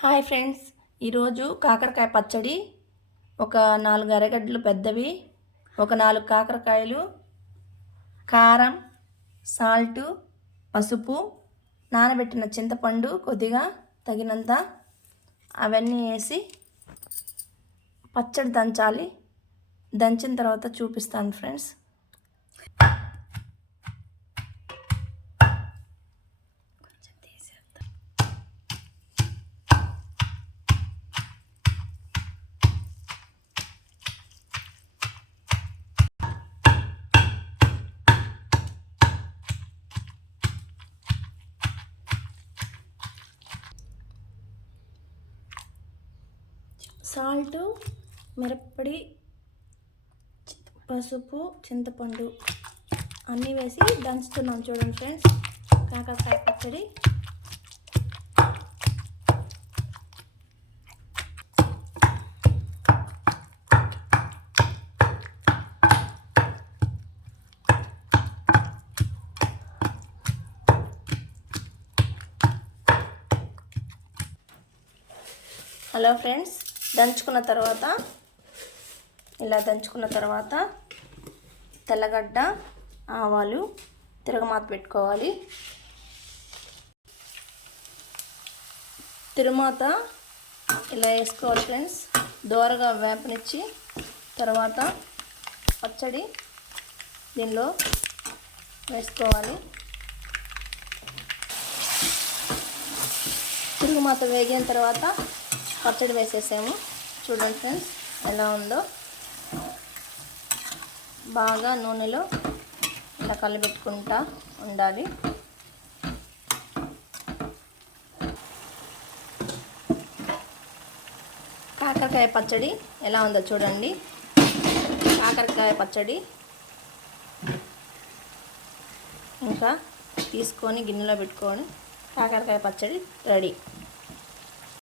Hi friends, ఈరోజు కాకరకాయ పచ్చడి. ఒక 4 ఎర్రగడ్డలు పెద్దవి, ఒక 4 కాకరకాయలు, కారం, సాల్టు, పసుపు, నానబెట్టిన చింతపండు కొద్దిగా తగినంత అవన్నీ వేసి పచ్చడి దంచాలి. దంచిన తర్వాత చూపిస్తాను ఫ్రెండ్స్. సాల్టు, మిరప్పొడి, పసుపు, చింతపండు అన్నీ వేసి దంచుతున్నాం. చూడండి ఫ్రెండ్స్, కాకరకాయ పచ్చడి. హలో ఫ్రెండ్స్, ఇలా దంచుకున్న తర్వాత తెల్లగడ్డ, ఆవాలు తిరగమాత పెట్టుకోవాలి. తిరుమాత ఇలా వేసుకోవాలి ఫ్రెండ్స్. దోరగా వేపనిచ్చి తర్వాత పచ్చడి దీనిలో వేసుకోవాలి. తిరుగుమాత వేగిన తర్వాత పచ్చడి వేసేసాము. చూడండి ఫ్రెండ్స్ ఎలా ఉందో. బాగా నూనెలో ఇలా కలబెట్టుకుంటా ఉండాలి. కాకరకాయ పచ్చడి ఎలా ఉందో చూడండి. కాకరకాయ పచ్చడి ఇంకా తీసుకొని గిన్నెలో పెట్టుకొని కాకరకాయ పచ్చడి రెడీ.